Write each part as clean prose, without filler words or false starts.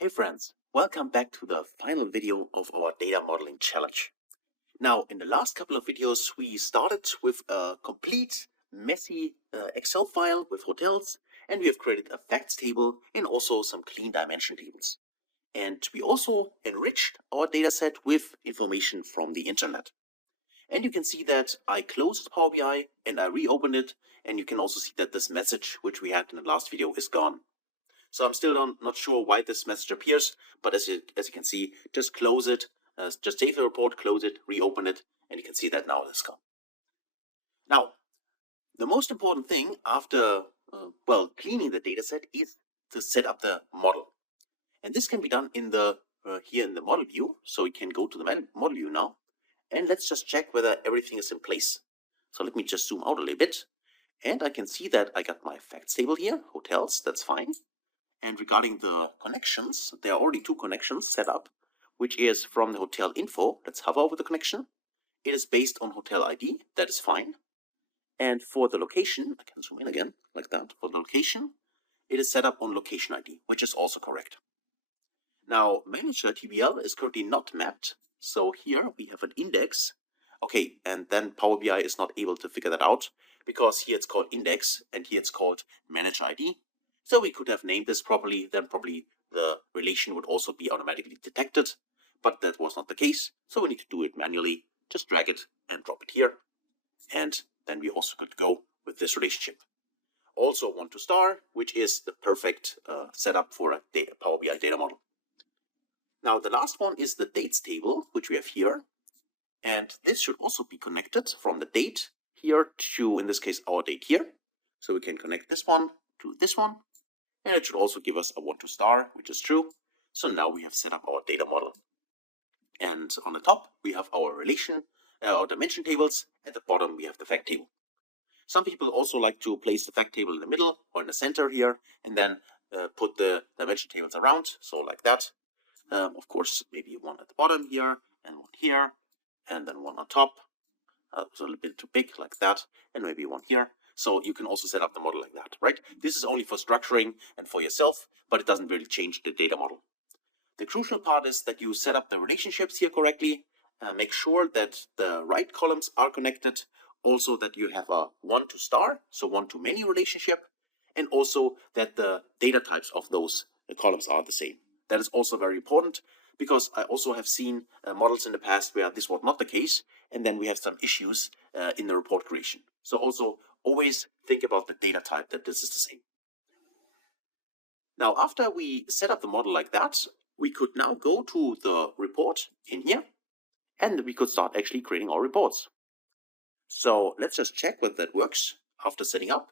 Hey friends, welcome back to the final video of our data modeling challenge. Now, in the last couple of videos, we started with a complete messy Excel file with hotels, and we have created a facts table and also some clean dimension tables. And we also enriched our data set with information from the internet. And you can see that I closed Power BI and I reopened it, and you can also see that this message, which we had in the last video, is gone. So I'm still not sure why this message appears, but as you can see, just close it, just save the report, close it, reopen it, and you can see that now it is gone. Now, the most important thing after, cleaning the data set is to set up the model. And this can be done in the here in the model view. So you can go to the model view now, and let's just check whether everything is in place. So let me just zoom out a little bit, and I can see that I got my facts table here, hotels, that's fine. And regarding the connections, there are already two connections set up, which is from the hotel info. Let's hover over the connection. It is based on hotel ID. That is fine. And for the location, I can zoom in again like that. For the location, it is set up on location ID, which is also correct. Now, manager TBL is currently not mapped. So here we have an index. Okay, and then Power BI is not able to figure that out because here it's called index and here it's called manager ID. So we could have named this properly, then probably the relation would also be automatically detected, but that was not the case. So we need to do it manually. Just drag it and drop it here. And then we also could go with this relationship. Also 1 to star, which is the perfect setup for a Power BI data model. Now the last one is the dates table, which we have here. And this should also be connected from the date here to, in this case, our date here. So we can connect this one to this one. And it should also give us a 1 to star, which is true. So now we have set up our data model. And on the top, we have our relation, our dimension tables. At the bottom, we have the fact table. Some people also like to place the fact table in the middle or in the center here, and then put the dimension tables around. So like that. Of course, maybe one at the bottom here, and one here, and then one on top. So a little bit too big like that, and maybe one here. So you can also set up the model like that, right? This is only for structuring and for yourself, but it doesn't really change the data model. The crucial part is that you set up the relationships here correctly. Make sure that the right columns are connected. Also that you have a 1 to star, so 1 to many relationship, and also that the data types of those columns are the same. That is also very important because I also have seen models in the past where this was not the case, and then we have some issues in the report creation. So also always think about the data type, that this is the same. Now, after we set up the model like that, we could now go to the report in here, and we could start actually creating our reports. So let's just check whether that works after setting up.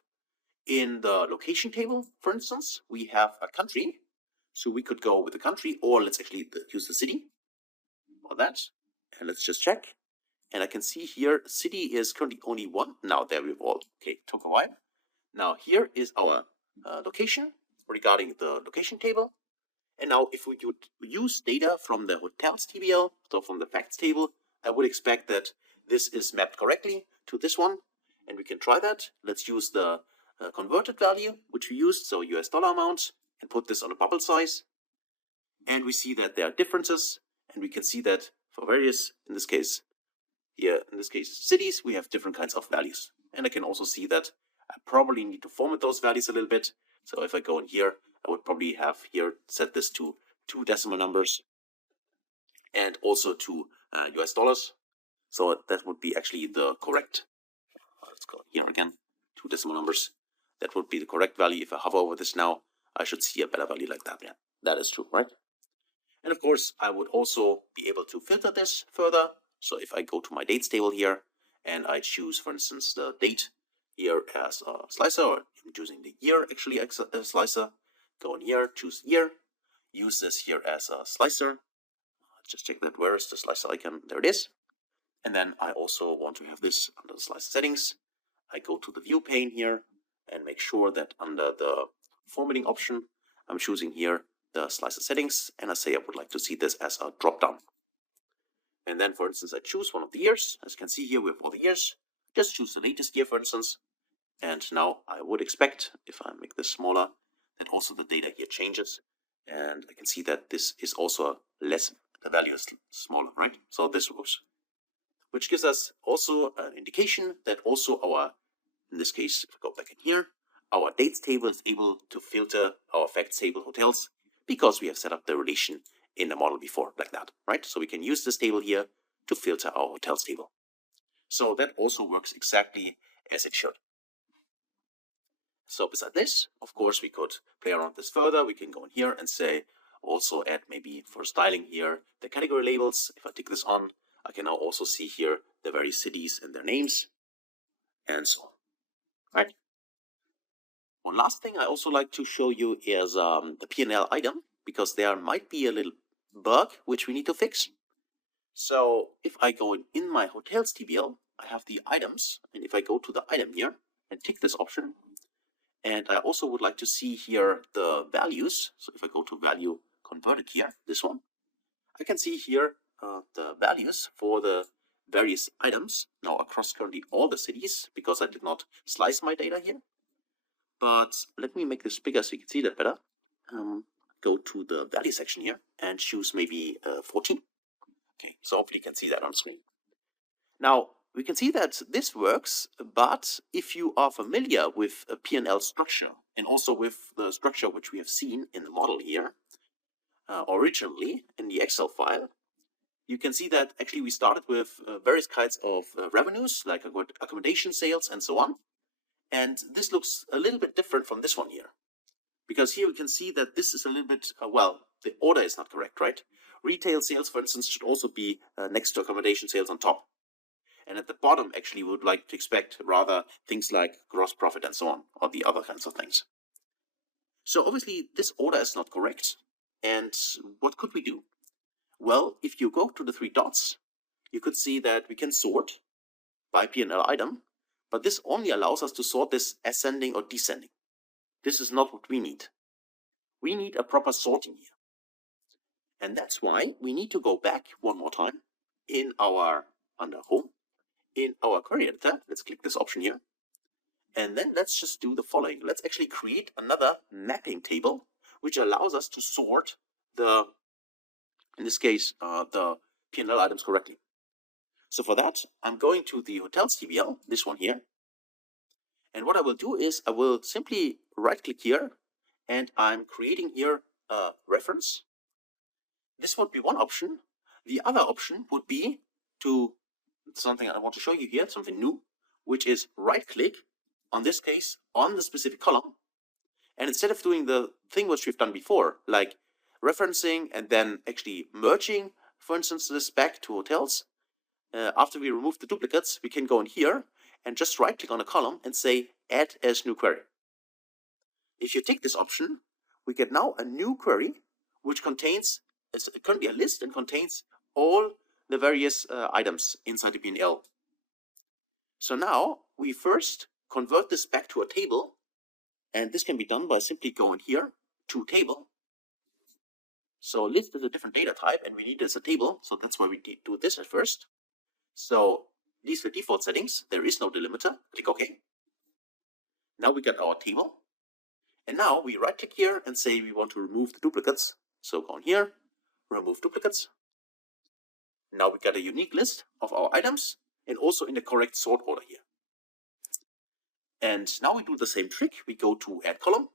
In the location table, for instance, we have a country. So we could go with the country, or let's actually use the city for that. And let's just check. And I can see here, city is currently only one. Now there we go. Okay, took a while. Now here is our location regarding the location table. And now if we would use data from the hotels TBL, so from the facts table, I would expect that this is mapped correctly to this one. And we can try that. Let's use the converted value, which we used, so US dollar amount, and put this on a bubble size. And we see that there are differences, and we can see that for various, in this case, cities, we have different kinds of values. And I can also see that I probably need to format those values a little bit. So if I go in here, I would probably have here set this to 2 decimal numbers and also to US dollars. So that would be actually the correct, let's go here again, 2 decimal numbers. That would be the correct value. If I hover over this now, I should see a better value like that. Yeah, that is true, right? And of course, I would also be able to filter this further. So if I go to my dates table here and I choose, for instance, the date here as a slicer, or I'm choosing the year actually as a slicer, go in here, choose year, use this here as a slicer. Just check that, where is the slicer icon? There it is. And then I also want to have this under the slicer settings. I go to the view pane here and make sure that under the formatting option, I'm choosing here the slicer settings, and I say I would like to see this as a drop down. And then, for instance, I choose one of the years. As you can see here, we have all the years. Just choose the latest year, for instance. And now I would expect, if I make this smaller, that also the data here changes. And I can see that this is also less, the value is smaller, right? So this works, which gives us also an indication that also our, in this case, if I go back in here, our dates table is able to filter our facts table hotels because we have set up the relation in the model before like that, right? So we can use this table here to filter our hotels table. So that also works exactly as it should. So beside this, of course, we could play around this further. We can go in here and say, also add maybe for styling here the category labels. If I tick this on, I can now also see here the various cities and their names and so on, right? One last thing I also like to show you is the P&L item, because there might be a little bug which we need to fix. So if I go in my hotels TBL, I have the items, and if I go to the item here and tick this option, and I also would like to see here the values. So if I go to value converted here, this one, I can see here the values for the various items now across currently all the cities, because I did not slice my data here. But let me make this bigger so you can see that better. Go to the value section here and choose maybe 14. Okay, so hopefully you can see that on screen. Now, we can see that this works, but if you are familiar with a P&L structure and also with the structure which we have seen in the model here, originally in the Excel file, you can see that actually we started with various kinds of revenues, like accommodation sales and so on. And this looks a little bit different from this one here. Because here we can see that this is a little bit, well, the order is not correct, right? Retail sales, for instance, should also be next to accommodation sales on top. And at the bottom, actually, we would like to expect rather things like gross profit and so on, or the other kinds of things. So obviously, this order is not correct. And what could we do? Well, if you go to the three dots, you could see that we can sort by P&L item, but this only allows us to sort this ascending or descending. This is not what we need. We need a proper sorting here. And that's why we need to go back one more time in our, under home, in our query editor. Let's click this option here. And then let's just do the following. Let's actually create another mapping table, which allows us to sort the, in this case, the P&L items correctly. So for that, I'm going to the hotels TBL, this one here. And what I will do is I will simply right click here and I'm creating here a reference. This would be one option. The other option would be to, something I want to show you here, something new, which is right click, on this case, on the specific column. And instead of doing the thing which we've done before, like referencing and then actually merging, for instance, this back to hotels, after we remove the duplicates, we can go in here and just right click on a column and say add as new query. If you take this option, we get now a new query which contains, it's currently a list and contains all the various items inside the P&L. So now we first convert this back to a table, and this can be done by simply going here to table. So list is a different data type and we need it as a table, so that's why we do this at first. So these are default settings, there is no delimiter, click OK. Now we get our table, and now we right click here and say we want to remove the duplicates. So go on here, remove duplicates. Now we got a unique list of our items and also in the correct sort order here. And now we do the same trick. We go to add column.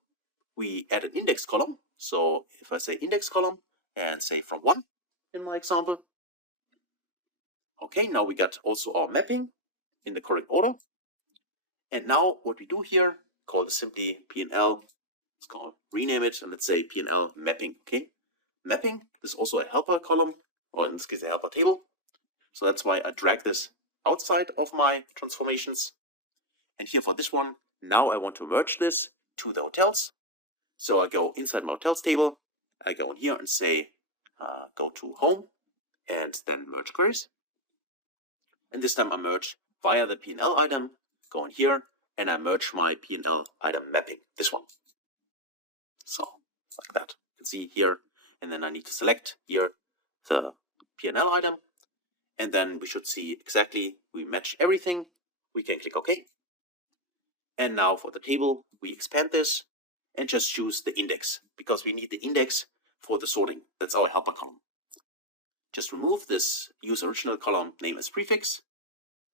We add an index column. So if I say index column and say from 1 in my example. Okay, now we got also our mapping in the correct order. And now what we do here, call this simply P&L. Let's call rename it and let's say P&L mapping. Okay, mapping is also a helper column, or in this case a helper table. So that's why I drag this outside of my transformations. And here for this one, now I want to merge this to the hotels. So I go inside my hotels table. I go in here and say, go to home and then merge queries. And this time I merge via the P&L item, go in here and I merge my P&L item mapping, this one. So like that, you can see here. And then I need to select here the P&L item. And then we should see exactly, we match everything. We can click OK. And now for the table, we expand this and just choose the index because we need the index for the sorting. That's our helper column. Just remove this use original column name as prefix,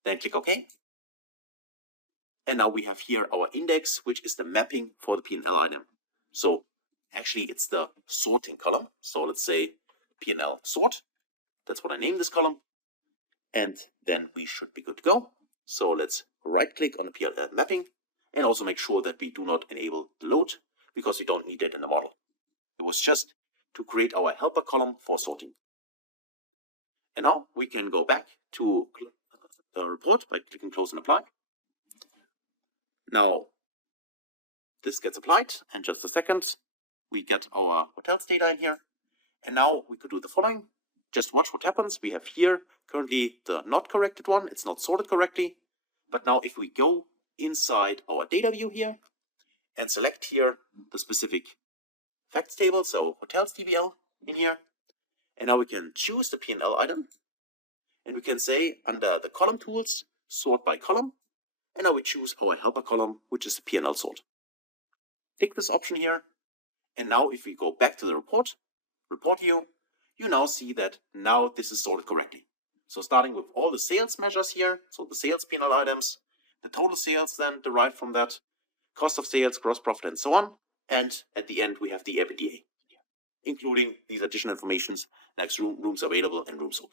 then click OK. And now we have here our index, which is the mapping for the P&L item. So actually it's the sorting column. So let's say P&L sort. That's what I named this column. And then we should be good to go. So let's right click on the P&L mapping and also make sure that we do not enable the load because we don't need it in the model. It was just to create our helper column for sorting. And now we can go back to the report by clicking close and apply. Now this gets applied in just a second. We get our hotels data in here. And now we could do the following. Just watch what happens. We have here currently the not corrected one. It's not sorted correctly. But now if we go inside our data view here and select here the specific facts table, so hotels DVL in here, and now we can choose the P&L item, and we can say under the column tools, sort by column, and now we choose our helper column, which is the P&L sort. Click this option here, and now if we go back to the report view, you now see that now this is sorted correctly. So starting with all the sales measures here, so the sales P&L items, the total sales then derived from that, cost of sales, gross profit, and so on. And at the end, we have the EBITDA, including these additional informations like rooms available and rooms sold.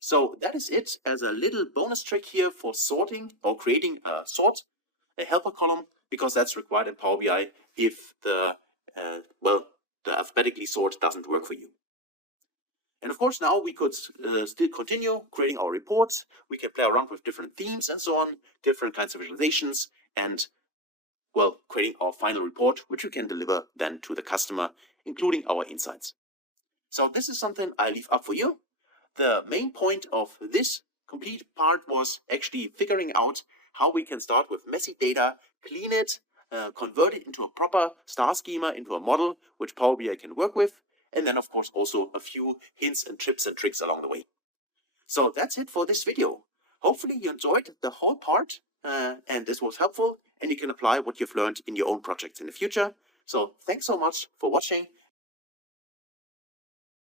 So that is it as a little bonus trick here for sorting or creating a helper column, because that's required in Power BI if the alphabetically sort doesn't work for you. And of course, now we could still continue creating our reports. We can play around with different themes and so on, different kinds of visualizations, and well, creating our final report, which we can deliver then to the customer, including our insights. So this is something I leave up for you. The main point of this complete part was actually figuring out how we can start with messy data, clean it, convert it into a proper star schema, into a model which Power BI can work with, and then of course also a few hints and tips and tricks along the way. So that's it for this video. Hopefully you enjoyed the whole part and this was helpful, and you can apply what you've learned in your own projects in the future. So thanks so much for watching,